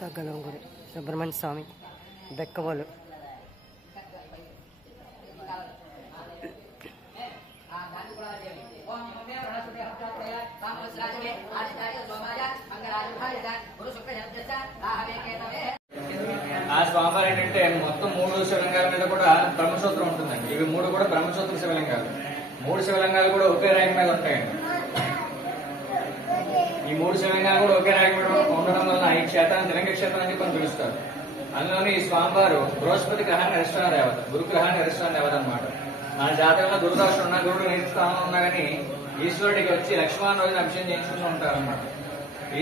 తగ్గలంగుడి సుబ్రహ్మణ్య స్వామి బెక్కవలు ఆ స్వామివారు ఏంటంటే మొత్తం 3 శివలింగాల మీద కూడా బ్రహ్మసూత్రం ఉంటుందండి. ఇవి 3 కూడా బ్రహ్మసూత్ర శివలింగాలు. 3 శివలింగాలు కూడా ఒకే ర్యాంక్ మీద ఉంటాయండి. ఈ 3 శివలింగాలు కూడా ఒకే ర్యాంక్ మీద ఉండడం వల్ల ఈ క్షేత్రాన్ని తిరంగ క్షేత్రం అని చెప్పి పిలుస్తారు. అందులోని ఈ స్వామివారు బృహస్పతి గ్రహాన్ని అధిష్టాన దేవత, గురు గ్రహాన్ని అధిష్టాన దేవత అనమాట. మన జాతకంలో గురుదోషం ఉన్నా, గురుడు నీతి స్థానంలో ఉన్నా కానీ ఈశ్వరుడికి వచ్చి లక్ష్మణ రోజున అభిషేకం చేయించుకుంటూ ఉంటారు అనమాట.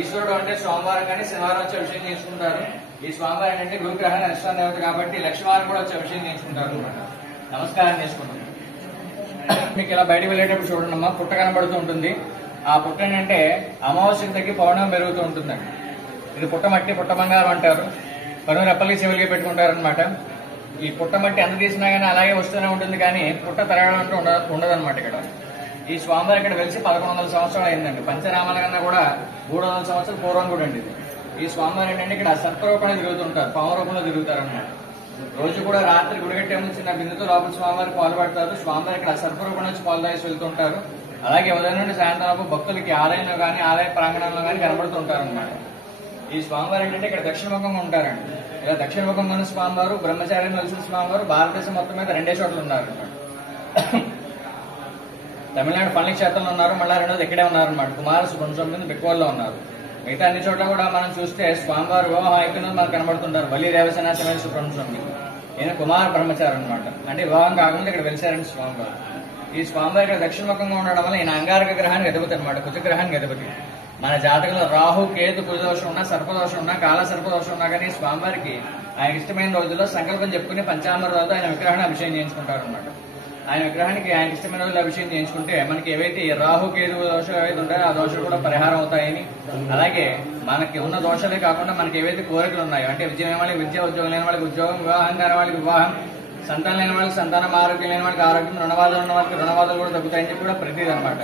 ఈశ్వరుడు అంటే సోమవారం కానీ శనివారం వచ్చి అభిషేకం చేసుకుంటారు. ఈ స్వామివారు ఏంటంటే గురుగ్రహాన్ని అధిష్టాన దేవత కాబట్టి లక్ష్మీవారం కూడా వచ్చి అభిషేకం చేసుకుంటారు అనమాట. నమస్కారం చేసుకుంటాం. మీకు ఇలా బయట వెళ్ళేటప్పుడు చూడండి అమ్మా, పుట్ట కనబడుతూ ఉంటుంది. ఆ పుట్ట ఏంటంటే అమావాస్యకి తగ్గి పౌర్ణమి పెరుగుతూ ఉంటుందండి. ఇది పుట్టమట్టి, పుట్ట బంగారం అంటారు. పనులు రెప్పలకి చెవులకి పెట్టుకుంటారు అనమాట. ఈ పుట్టమట్టి ఎంత తీసినా కానీ అలాగే వస్తూనే ఉంటుంది, కానీ పుట్ట తరగడం అంటూ ఉండదన్నమాట. ఇక్కడ ఈ స్వామివారి ఇక్కడ వెలిసి 1100 సంవత్సరాలు అయిందండి. పంచరామాల కన్నా కూడా 300 సంవత్సరాల పూర్వం కూడా అండి ఇది. ఈ స్వామివారు ఏంటంటే ఇక్కడ సర్పరూపంలో తిరుగుతుంటారు, పాము రూపంలో తిరుగుతారు అన్నమాట. రోజు కూడా రాత్రి గుడిగట్టే ముందు చిన్న బిందుతో లోపల స్వామివారికి పాలు పడతారు. స్వామివారి ఇక్కడ సర్పరూపం నుంచి పాలు తాగేసి వెళ్తుంటారు. అలాగే ఉదయం నుండి సాయంత్రం భక్తులకి ఆలయంలో కానీ ఆలయ ప్రాంగణంలో కానీ కనబడుతుంటారు అనమాట. ఈ స్వామివారు ఏంటంటే ఇక్కడ దక్షిణముఖంగా ఉంటారండి. ఇలా దక్షిణముఖంగా ఉన్న స్వామివారు, బ్రహ్మచార్యం కలిసిన స్వామివారు భారతదేశం మొత్తం మీద 2 చోట్ల ఉన్నారు అనమాట. తమిళనాడు పళని క్షేత్రంలో ఉన్నారు, మళ్ళీ రెండోది ఇక్కడే ఉన్నారనమాట. కుమార సుబ్రహ్మణ్యం బెక్కువల్లో ఉన్నారు. మిగతా అన్ని చోట్ల కూడా మనం చూస్తే స్వామివారు వివాహం అయిపోయినది మనకు కనబడుతుంటారు. బలి దేవసేన సమయ సుబ్రహ్మణ్యం, ఈయన కుమార బ్రహ్మచారి అనమాట. అంటే వివాహం కాకుండా ఇక్కడ వెలిసారండి స్వామివారు. ఈ స్వామివారి ఇక్కడ దక్షిణముఖంగా ఉండడం వల్ల ఈయన అంగారక గ్రహానికి అధిపతి అనమాట, కుజగ్రహానికి అధిపతి. మన జాతకంలో రాహు, కేతు, కుజదోషం ఉన్నా, సర్పదోషం ఉన్నా, కాల సర్పదోషం ఉన్నా కానీ స్వామివారికి ఆయన ఇష్టమైన రోజుల్లో సంకల్పం చెప్పుకుని పంచామృతాలతో ఆయన విగ్రహాన్ని అభిషేకం చేయించుకుంటారు అనమాట. ఆయన విగ్రహానికి ఆయన ఇష్టమైన రోజులు అభిషేకం చేయించుకుంటే మనకి ఏవైతే రాహు, కేతు దోషాలు ఏవైతే ఉంటాయో ఆ దోషాలు కూడా పరిహారం అవుతాయని, అలాగే మనకి ఉన్న దోషాలే కాకుండా మనకి ఏవైతే కోరికలు ఉన్నాయో, అంటే విద్య లేని వాళ్ళకి విద్య, ఉద్యోగం లేని వాళ్ళకి ఉద్యోగం, వివాహం కాని వాళ్ళకి వివాహం, సంతానం లేని వాళ్ళకి సంతానం, ఆరోగ్యం లేని వాళ్ళకి ఆరోగ్యం, రుణబాధలు ఉన్న వాళ్ళకి రుణబాధలు కూడా తగ్గుతాయని చెప్పి కూడా ప్రతిదీ అనమాట.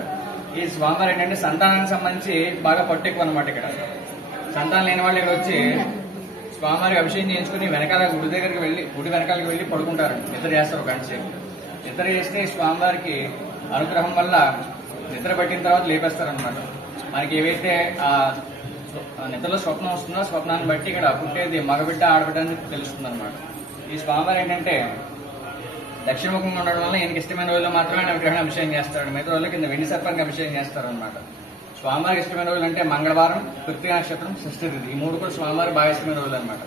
ఈ స్వామివారు ఏంటంటే సంతానానికి సంబంధించి బాగా పట్టెక్కువ అనమాట. ఇక్కడ సంతానం లేని వాళ్ళు ఇక్కడ వచ్చి స్వామివారికి అభిషేకం చేయించుకుని వెనకాల గుడి దగ్గరికి వెళ్ళి, గుడి వెనకాలకి వెళ్ళి పడుకుంటారు, నిద్ర చేస్తారు. ఒక గంట నిద్ర చేస్తే స్వామివారికి అనుగ్రహం వల్ల నిద్ర పట్టిన తర్వాత లేపేస్తారనమాట. మనకి ఏవైతే ఆ నిద్రలో స్వప్నం వస్తుందో స్వప్నాన్ని బట్టి ఇక్కడ పుట్టేది మగబిడ్డ, ఆడబిడ్డ అని తెలుస్తుంది అనమాట. ఈ స్వామివారు ఏంటంటే దక్షిణముఖంగా ఉండడం వల్ల ఈయనకి ఇష్టమైన రోజుల్లో మాత్రమే ఆయన విగ్రహాన్ని అభిషేకం చేస్తాడు. మిగతా రోజులు కింద వెండి సర్పానికి అభిషేకం చేస్తారు అనమాట. స్వామివారికి ఇష్టమైన రోజులు అంటే మంగళవారం, కృత్తిక నక్షత్రం, షష్ఠి తిథి, ఈ 3 కూడా స్వామివారి బాగా ఇష్టమైన రోజులు అనమాట.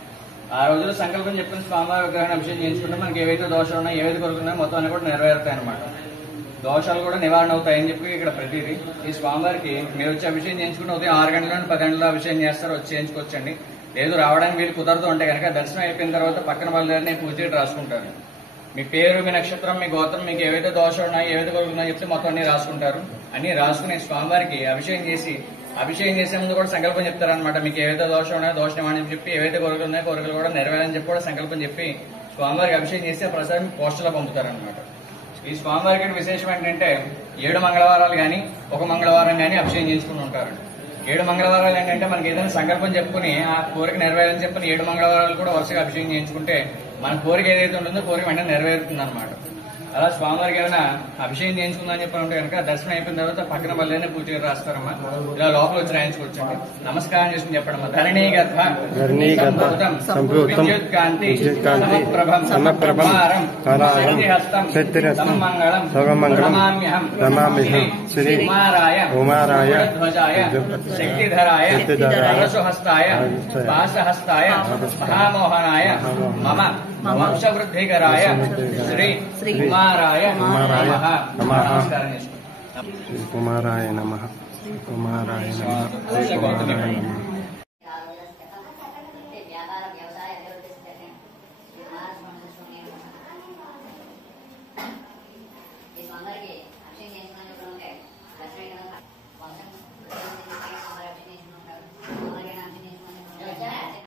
ఆ రోజుల్లో సంకల్పం చెప్పుకుని స్వామివారి విగ్రహాన్ని అభిషేకం చేయించుకుంటే మనకి ఏవైతే దోషాలు ఉన్నాయో, ఏవైతే కోరుకున్నాయో మొత్తం అన్ని కూడా నెరవేరుతాయి అనమాట. దోషాలు కూడా నివారణ అవుతాయని చెప్పి ఇక్కడ ప్రతిదీ. ఈ స్వామివారికి మీరు వచ్చి అభిషేకం చేయించుకుంటే ఉదయం 6 గంటల నుండి 10 గంటల్లో అభిషేకం చేస్తారు, వచ్చి చేయించుకోవచ్చండి. లేదు రావడానికి వీళ్ళు కుదరదు అంటే కనుక దర్శనం అయిపోయిన తర్వాత పక్కన వాళ్ళ దగ్గర పూజ చేసి రాసుకుంటారు. మీ పేరు, మీ నక్షత్రం, మీ గోత్రం, మీకు ఏవైతే దోషాలు ఉన్నాయో, ఏవైతే కోరుకున్నాయో చెప్తే మొత్తం అన్ని రాసుకుంటారు. అన్ని రాసుకుని స్వామివారికి అభిషేకం చేసే ముందు కూడా సంకల్పం చెప్తారనమాట. మీకు ఏవైతే దోషం ఉన్నాయో దోష నివారణ చెప్పి, ఏవైతే కోరికలు ఉన్నాయో కోరికలు కూడా నెరవేరని చెప్పి కూడా సంకల్పం చెప్పి స్వామివారికి అభిషేకం చేసి ఆ ప్రసాదం పోస్టులో పంపుతారనమాట. ఈ స్వామివారికి విశేషం ఏంటంటే 7 మంగళవారాలు కానీ 1 మంగళవారం కానీ అభిషేకం చేసుకుని ఉంటారు. 7 మంగళవారాలు ఏంటంటే మనకి ఏదైనా సంకల్పం చెప్పుకుని ఆ కోరిక నెరవేరని చెప్పని 7 మంగళవారాలు కూడా వరుసగా అభిషేకం చేయించుకుంటే మన కోరిక ఏదైతే ఉంటుందో కోరిక వెంటనే నెరవేరుతుంది అనమాట. అలా స్వామివారికి ఏమైనా అభిషేకం చేయించుకుందని చెప్పి ఉంటే కనుక దర్శనం అయిపోయిన తర్వాత పక్కన వల్లనే పూజ రాస్తారమ్మా. ఇలా లోపల వచ్చి రాయించుకోవచ్చండి. నమస్కారం చేసుకుని చెప్పడమ్మా. ధరణీ గర్భం విద్యుత్కాంతి సమప్రభం శక్తిహస్తం మంగళం నమామ్యహం శ్రీ ఉమారాయ ధ్వజాయ శక్తిధరాయ పరశుహస్తాయ పాశహస్తాయ మహామోహనాయ మమ వంశవృద్ధికరాయ శ్రీ కుమారాయ నమః. కుమారాయ నమః. కుమారాయ నమః.